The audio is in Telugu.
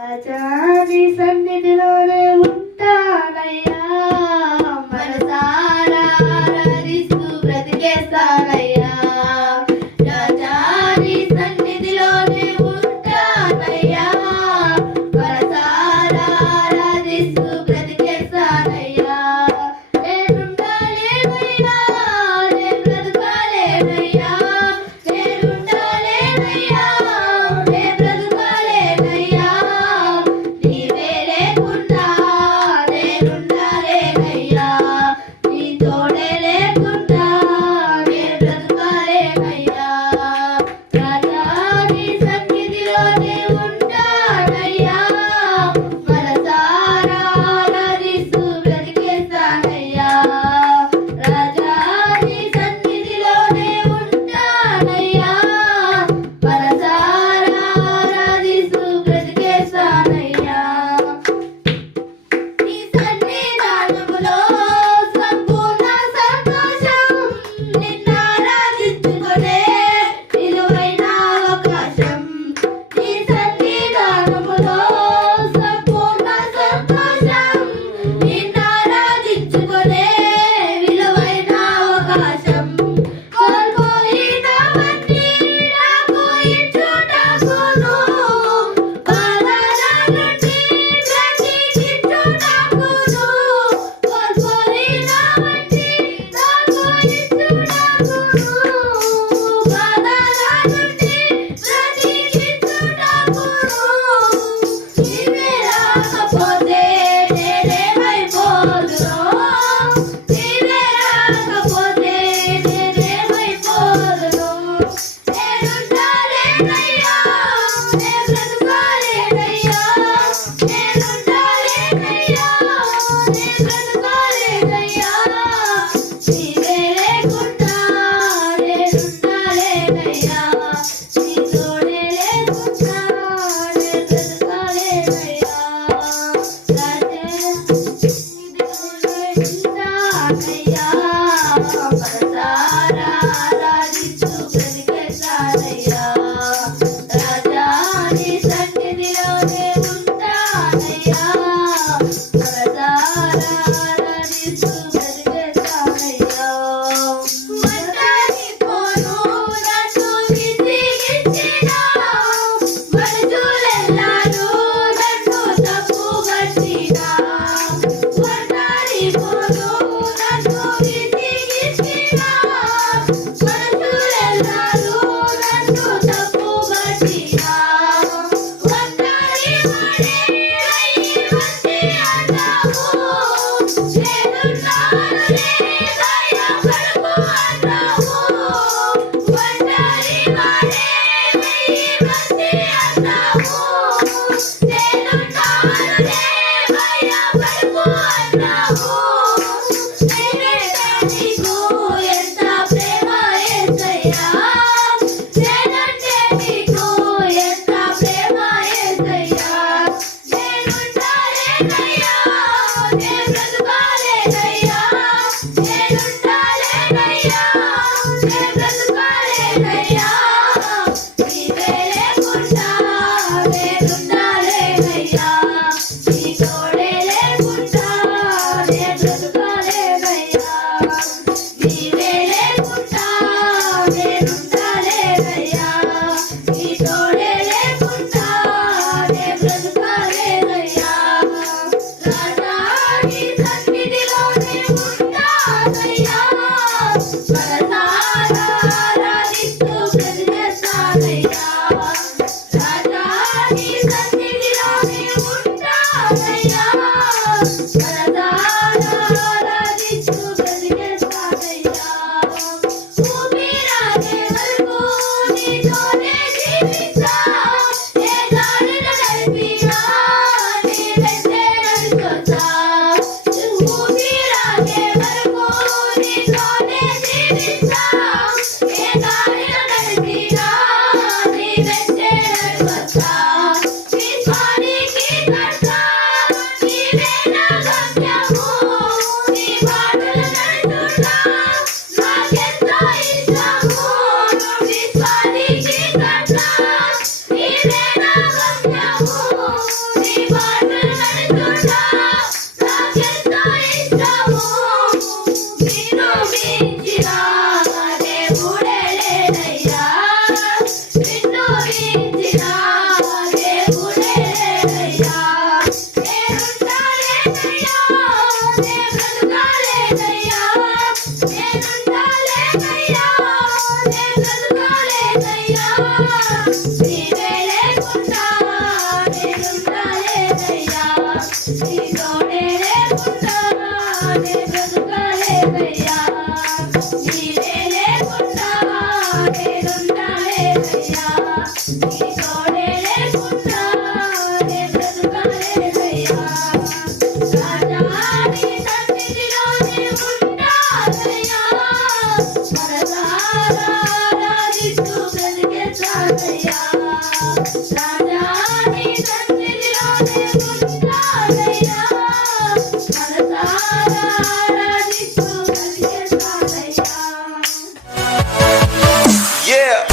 రాజాని సన్నిధిలోనే ఉంటానయ్యా. Yes! Michira. Yeah.